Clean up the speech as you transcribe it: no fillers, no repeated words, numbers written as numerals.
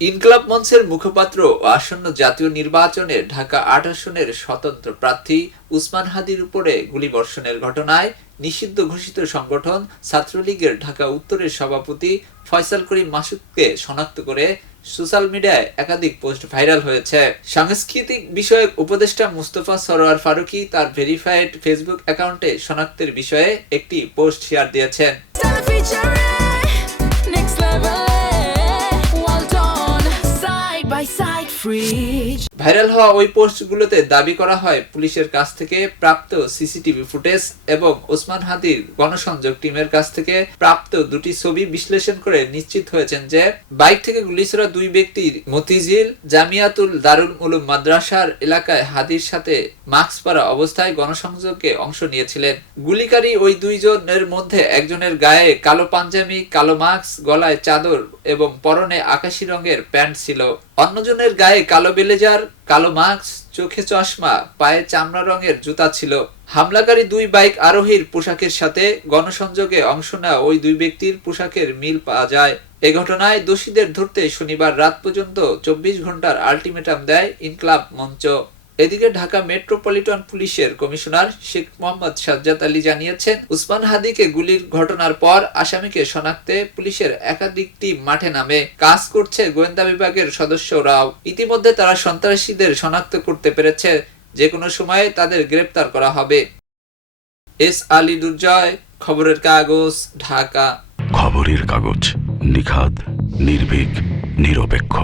ইনকলাব মঞ্চের মুখপাত্র ও আসন্ন জাতীয় নির্বাচনে ঢাকা ৮ আসনের স্বতন্ত্র প্রার্থী উসমান হাদীর উপরে গুলিবর্ষণের ঘটনায় নিষিদ্ধ ঘোষিত সংগঠন ছাত্রলীগের ঢাকা উত্তরের সভাপতি ফয়সাল করিম মাসুদকে শনাক্ত করে সোশ্যাল মিডিয়ায় একাধিক পোস্ট ভাইরাল হয়েছে। সাংস্কৃতিক বিষয়ক উপদেষ্টা মুস্তফা সরোয়ার ফারুকী তার ভেরিফাইড ফেসবুক অ্যাকাউন্টে শনাক্তের বিষয়ে একটি পোস্ট শেয়ার দিয়েছেন। ভাইরাল হওয়া ওই পোস্টগুলোতে দাবি করা হয় পুলিশের কাছ থেকে প্রাপ্ত সিসিটিভি ফুটেজ এবং ওসমান হাদীর গণসংযোগ টিমের কাছ থেকে প্রাপ্ত দুটি ছবি বিশ্লেষণ করে নিশ্চিত হয়েছেন যে বাইক থেকে গুলি ছোড়া দুই ব্যক্তি মতিঝিল জামিয়াতুল দারুল উলুম মাদ্রাসার এলাকায় হাদীর সাথে মাস্ক পরা অবস্থায় গণসংযোগে অংশ নিয়েছিলেন। গুলিকারী ওই দুইজনের মধ্যে একজনের গায়ে কালো পাঞ্জাবি, কালো মাস্ক, গলায় চাদর এবং পরনে আকাশি রঙের প্যান্ট ছিল। অন্যজনের গায়ে কালো ব্লেজার, কালো মাস্ক, চোখে চশমা, পায়ে চামড়া রঙের জুতা ছিল। হামলাকারী দুই বাইক আরোহীর পোশাকের সাথে গণসংযোগে অংশ নেওয়া ওই দুই ব্যক্তির পোশাকের মিল পাওয়া যায়। এ ঘটনায় দোষীদের ধরতে শনিবার রাত পর্যন্ত ২৪ ঘন্টার আলটিমেটাম দেয় ইনকলাব মঞ্চ। এদিকে ঢাকা মেট্রোপলিটন পুলিশের কমিশনার শেখ মোহাম্মদ সাজ্জাদ আলী জানিয়েছেন, উসমান হাদীকে গুলির ঘটনার পর আসামিকে শনাক্তে পুলিশের একাধিক টিম মাঠে নামে কাজ করছে গোয়েন্দা বিভাগের সদস্যরাও। ইতিমধ্যে তারা সন্ত্রাসীদের শনাক্ত করতে পেরেছে, যে কোনো সময়ে তাদের গ্রেপ্তার করা হবে। এস আলী দুর্জয়, খবরের কাগজ, ঢাকা। খবরের কাগজ, নিখাদ, নির্ভীক, নিরপেক্ষ।